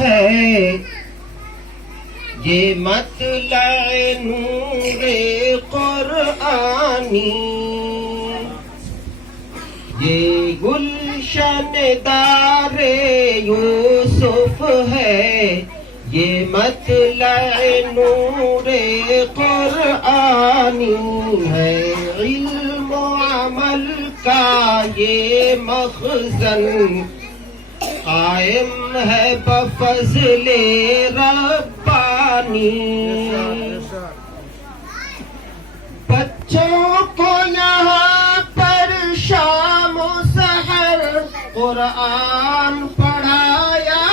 ہے یہ مطلع نور قرآنی، یہ گلشن دار یوسف ہے یہ مطلع نور قرآنی ہے، علم و عمل کا یہ مخزن قائم ہے بفضل ربانی، بچوں کو یہاں پر شام و سحر قرآن پڑھایا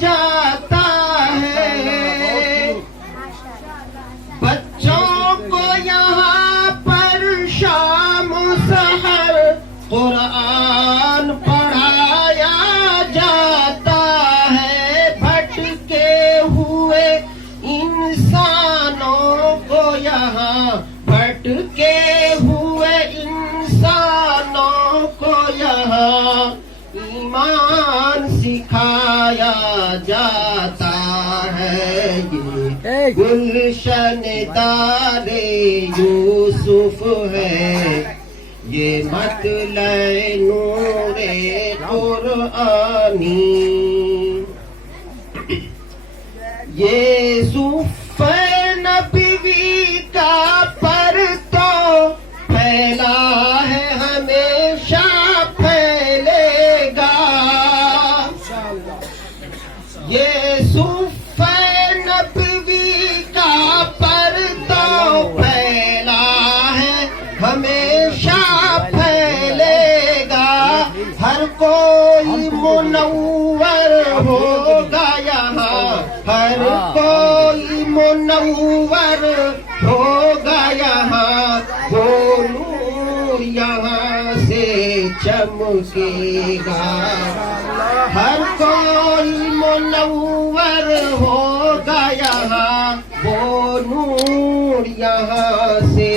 جاتا ہے، بچوں کو یہاں پر شام و سحر قرآن پڑھایا جاتا ہے، بھٹکے ہوئے انسانوں کو یہاں بھٹکے ہوئے انسانوں کو یہاں ایمان سکھایا جاتا ہے، یہ گلشن دار یوسف ہے یہ مطلع نور قرآنی، یہ صف نبوی کا پر تو پھیلا ہے ہمیشہ پھیلے گا، یہ صف نبوی کا پر تو پھیلا ہے ہمیشہ پھیلے گا، ہر کوئی منور ہوگا یہاں، ہر کوئی منور ہوگا یہاں، وہ نور یہاں سے چمکے گا، ہر کوئی منور ہوگا یہاں، وہ نور یہاں سے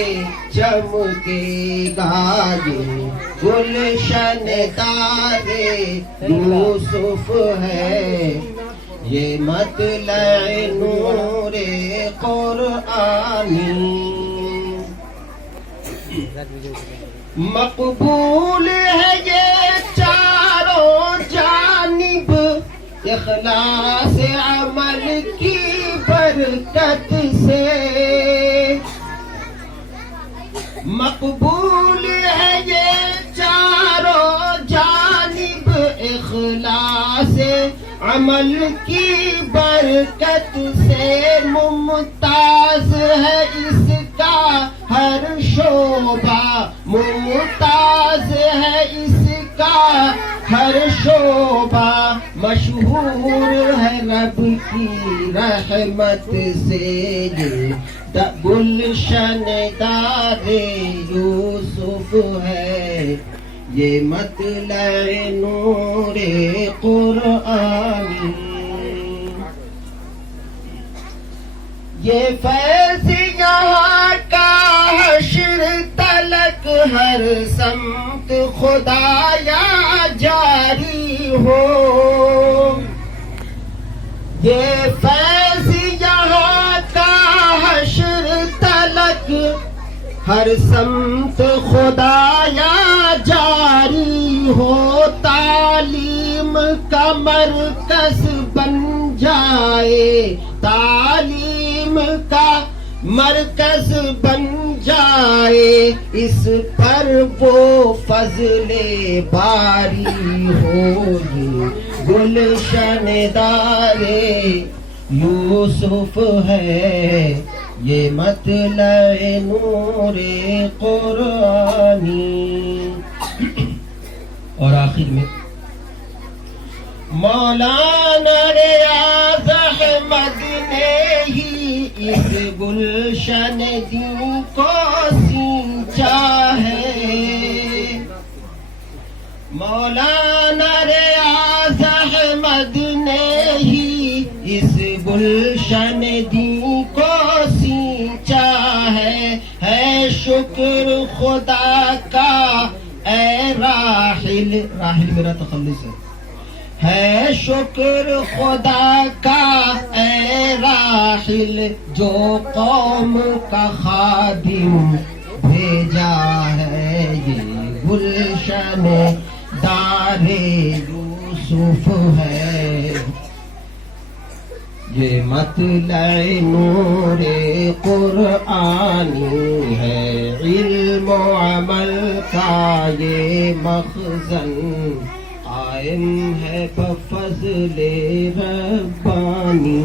چمکے گا، یہ گلشن دار یوسف ہے یہ مطلع نور قرآنی، مقبول ہے یہ چاروں جانب اخلاص عمل کی برکت سے، مقبول ہے یہ چاروں جانب اخلاص عمل کی برکت سے، ممتاز ہے اس کا ہر شعبہ، ممتاز ہے اس کا ہر شعبہ، مشہور ہے رب کی رحمت سے، یہ گلشن دار یوسف ہے یہ مطلع نور قرآنی، یہ فیض یہاں کا حشر تلک ہر سمت خدایا جاری ہو، یہ فیض یہاں کا حشر تلک ہر سمت خدایا جاری ہو، تعلیم کا مرکز بن جائے، تعلیم کا مرکز بن جائے، اس پر وہ فضل باری ہو، یہ گلشن دار یوسف ہے یہ مطلع نور قرآنی، اور آخر میں مولانا ریاض احمد نے ہی اس گلشن دین کو سینچا ہے، مولانا ریاض احمد نے ہی اس گلشن دین کو سینچا ہے شکر خدا کا اے راحل، راحل میرا تخلص ہے، ہے شکر خدا کا اے راحل جو قوم کا خادم بھیجا ہے، یہ گلشن دار یوسف ہے، یہ مطلع نور قرآنی ہے، علم و عمل کا یہ مخزن قائم ہے بفضل ربانی۔